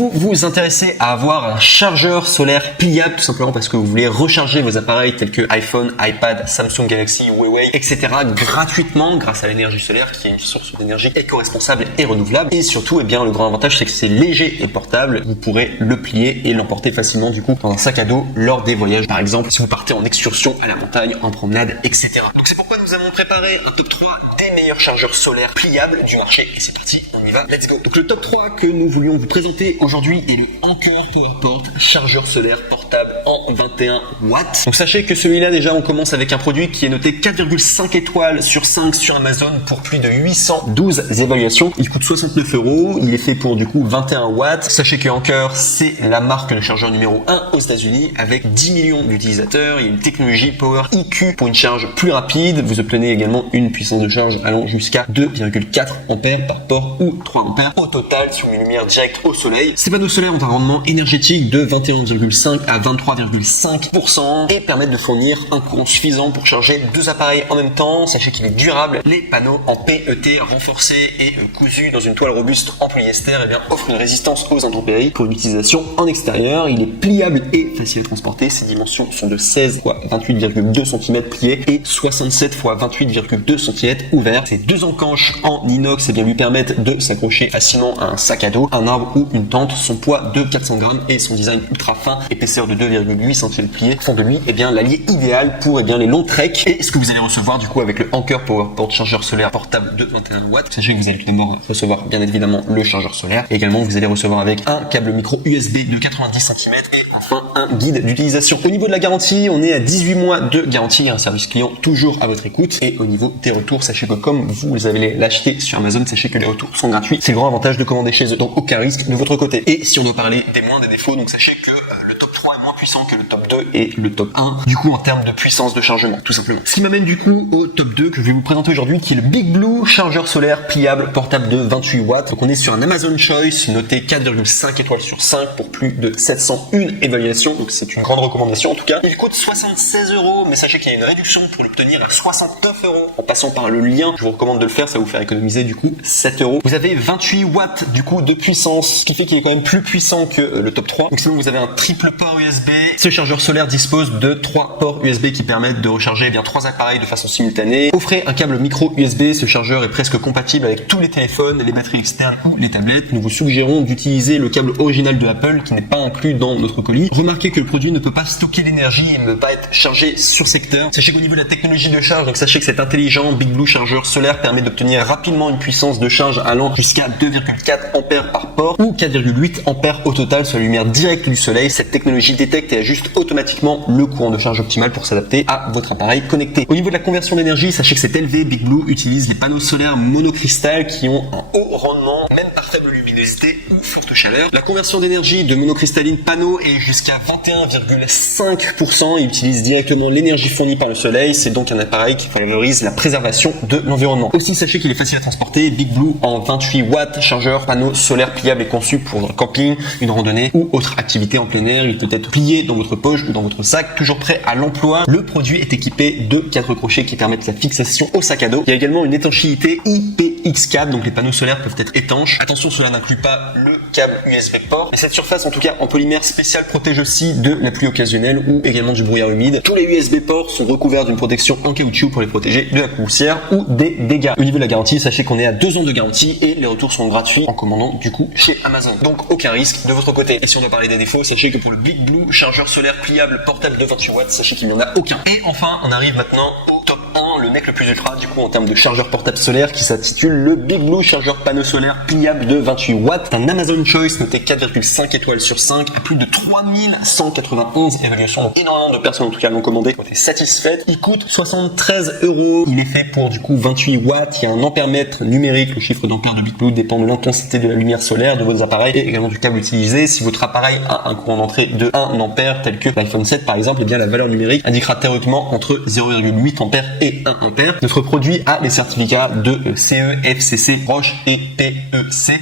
Vous vous intéressez à avoir un chargeur solaire pliable tout simplement parce que vous voulez recharger vos appareils tels que iPhone, iPad, Samsung Galaxy, Huawei, etc. gratuitement grâce à l'énergie solaire qui est une source d'énergie éco-responsable et renouvelable. Et surtout, eh bien, le grand avantage c'est que c'est léger et portable. Vous pourrez le plier et l'emporter facilement du coup dans un sac à dos lors des voyages. Par exemple, si vous partez en excursion à la montagne, en promenade, etc. Donc c'est pourquoi nous avons préparé un top 3 des meilleurs chargeurs solaires pliables du marché. Et c'est parti, on y va, let's go. Donc le top 3 que nous voulions vous présenter aujourd'hui est le Anker PowerPort chargeur solaire portable en 21 watts. Donc sachez que celui-là déjà on commence avec un produit qui est noté 4,5 étoiles sur 5 sur Amazon pour plus de 812 évaluations. Il coûte 69 €. Il est fait pour du coup 21 watts. Sachez que Anker c'est la marque de chargeur numéro 1 aux États-Unis avec 10 millions d'utilisateurs. Il y a une technologie Power IQ pour une charge plus rapide. Vous obtenez également une puissance de charge allant jusqu'à 2,4 ampères par port ou 3 ampères au total sur une lumière directe au soleil. Ces panneaux solaires ont un rendement énergétique de 21,5 à 23,5% et permettent de fournir un courant suffisant pour charger 2 appareils en même temps. Sachez qu'il est durable. Les panneaux en PET renforcés et cousus dans une toile robuste en polyester offrent une résistance aux intempéries pour une utilisation en extérieur. Il est pliable et facile à transporter. Ses dimensions sont de 16 x 28,2 cm pliés et 67 x 28,2 cm ouverts. Ces 2 encanches en inox lui permettent de s'accrocher facilement à un sac à dos, un arbre ou une tente. Son poids de 400 grammes et son design ultra fin, épaisseur de 2,8 cm pliés, font de lui l'allié idéal pour les longs treks. Et ce que vous allez recevoir du coup avec le Anker PowerPort chargeur solaire portable de 21 watts, sachez que vous allez tout d'abord recevoir bien évidemment le chargeur solaire. Et également vous allez recevoir avec un câble micro USB de 90 cm et enfin un guide d'utilisation. Au niveau de la garantie, on est à 18 mois de garantie, un service client toujours à votre écoute. Et au niveau des retours, sachez que comme vous allez l'acheter sur Amazon, sachez que les retours sont gratuits. C'est le grand avantage de commander chez eux, donc aucun risque de votre côté. Et si on doit parler des moins des défauts, donc sachez que le top 3 est moins puissant que le top 2 et le top 1, du coup en termes de puissance de chargement, tout simplement. Ce qui m'amène du coup au top 2 que je vais vous présenter aujourd'hui, qui est le Big Blue chargeur solaire pliable portable de 28 watts. Donc on est sur un Amazon Choice noté 4,5 étoiles sur 5 pour plus de 701 évaluations, donc c'est une grande recommandation en tout cas. Il coûte 76 €, mais sachez qu'il y a une réduction pour l'obtenir à 69 € en passant par le lien. Je vous recommande de le faire, ça va vous faire économiser du coup 7 €. Vous avez 28 watts du coup de puissance, ce qui fait qu'il est quand même plus puissant que le top 3. Donc sinon vous avez un triple port USB. Ce chargeur solaire dispose de 3 ports USB qui permettent de recharger 3 appareils de façon simultanée. Offrez un câble micro USB, ce chargeur est presque compatible avec tous les téléphones, les batteries externes ou les tablettes. Nous vous suggérons d'utiliser le câble original de Apple qui n'est pas inclus dans notre colis. Remarquez que le produit ne peut pas stocker l'énergie et ne peut pas être chargé sur secteur. Sachez qu'au niveau de la technologie de charge, donc sachez que cet intelligent Big Blue chargeur solaire permet d'obtenir rapidement une puissance de charge allant jusqu'à 2,4 ampères par port ou 4,8 ampères au total sur la lumière directe du soleil. Cette technologie détecte et ajuste automatiquement le courant de charge optimal pour s'adapter à votre appareil connecté. Au niveau de la conversion d'énergie, sachez que c'est élevé. Big Blue utilise les panneaux solaires monocristal qui ont un haut rendement, même par faible luminosité ou forte chaleur. La conversion d'énergie de monocristalline panneau est jusqu'à 21,5% et utilise directement l'énergie fournie par le soleil. C'est donc un appareil qui favorise la préservation de l'environnement. Aussi, sachez qu'il est facile à transporter. Big Blue en 28 watts chargeur panneau solaire pliable est conçu pour un camping, une randonnée ou autre activité en plein air. Il peut être plié dans votre poche ou dans votre sac, toujours prêt à l'emploi. Le produit est équipé de 4 crochets qui permettent sa fixation au sac à dos. Il y a également une étanchéité IPX4, donc les panneaux solaires peuvent être étanches. Attention, cela n'inclut pas le câble USB port, mais cette surface en tout cas en polymère spécial protège aussi de la pluie occasionnelle ou également du brouillard humide. Tous les USB ports sont recouverts d'une protection en caoutchouc pour les protéger de la poussière ou des dégâts. Au niveau de la garantie, sachez qu'on est à 2 ans de garantie et les retours sont gratuits en commandant du coup chez Amazon. Donc aucun risque de votre côté. Et si on doit parler des défauts, sachez que pour le Big Blue chargeur solaire pliable portable de 28 watts, sachez qu'il n'y en a aucun. Et enfin, on arrive maintenant au top 1, le mec le plus ultra du coup en termes de chargeur portable solaire qui s'intitule le Big Blue chargeur panneau solaire pliable de 28 watts. Un Amazon Choice noté 4,5 étoiles sur 5 à plus de 3191 évaluations. Donc énormément de personnes en tout cas l'ont commandé, ont été satisfaites. Il coûte 73 €. Il est fait pour du coup 28 watts. Il y a un ampère-mètre numérique. Le chiffre d'ampère de Big Blue dépend de l'intensité de la lumière solaire de vos appareils et également du câble utilisé. Si votre appareil a un courant d'entrée de 1 ampère tel que l'iPhone 7 par exemple, et bien la valeur numérique indiquera théoriquement entre 0,8 ampères et ampères. Notre produit a les certificats de CE, FCC, Roche et PEC.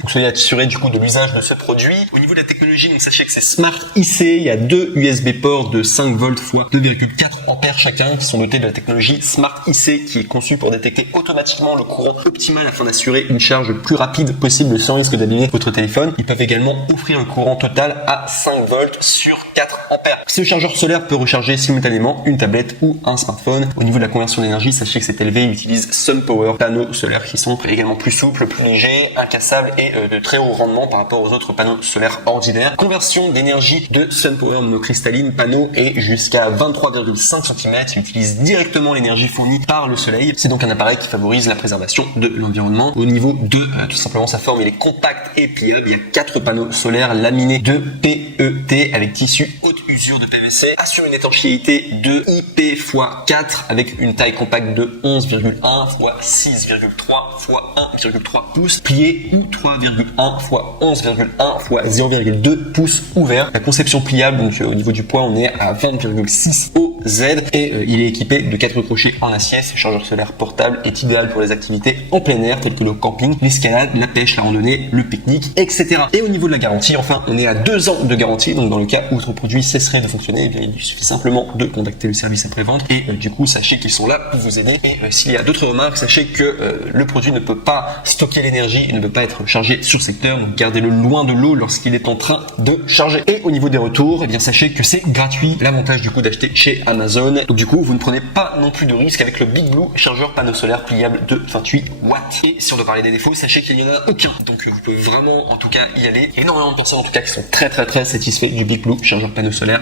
Donc soyez assurés du coup de l'usage de ce produit. Au niveau de la technologie, donc sachez que c'est Smart IC. Il y a deux USB ports de 5 volts x 2,4 ampères chacun qui sont dotés de la technologie Smart IC qui est conçue pour détecter automatiquement le courant optimal afin d'assurer une charge le plus rapide possible sans risque d'abîmer votre téléphone. Ils peuvent également offrir le courant total à 5 volts sur 4 ampères. Ce chargeur solaire peut recharger simultanément une tablette ou un smartphone. Au niveau de la conversion d'énergie, sachez que c'est élevé. Il utilise SunPower, panneaux solaires qui sont également plus souples, plus légers, incassables et de très haut rendement par rapport aux autres panneaux solaires ordinaires. Conversion d'énergie de SunPower monocristalline, panneau est jusqu'à 23,5 cm. Il utilise directement l'énergie fournie par le soleil. C'est donc un appareil qui favorise la préservation de l'environnement. Au niveau de tout simplement sa forme, il est compact et pliable. Il y a 4 panneaux solaires laminés de PET avec tissu haute usure de PVC, assure une étanchéité de IP x 4 avec une taille compacte de 11,1 x 6,3 x 1,3 pouces plié ou 3,1 x 11,1 x 0,2 pouces ouvert. La conception pliable, donc au niveau du poids, on est à 20,6 OZ et il est équipé de 4 crochets en acier. Ce chargeur solaire portable est idéal pour les activités en plein air telles que le camping, l'escalade, la pêche, la randonnée, le pique-nique, etc. Et au niveau de la garantie, enfin, on est à 2 ans de garantie. Donc dans le cas où votre produit cesserait de fonctionner, eh bien, il suffit simplement de contacter le service après-vente et du coup, sachez qu'ils sont là pour vous aider. Et s'il y a d'autres remarques, sachez que le produit ne peut pas stocker l'énergie et ne peut pas être chargé sur secteur. Donc gardez-le loin de l'eau lorsqu'il est en train de charger. Et au niveau des retours, eh bien, sachez que c'est gratuit. L'avantage du coup d'acheter chez Amazon. Donc du coup, vous ne prenez pas non plus de risque avec le Big Blue chargeur panneau solaire pliable de 28 watts. Et si on doit parler des défauts, sachez qu'il n'y en a aucun. Donc vous pouvez vraiment en tout cas y aller. Il y a énormément de personnes en tout cas qui sont très satisfaits du Big Blue chargeur panneau solaire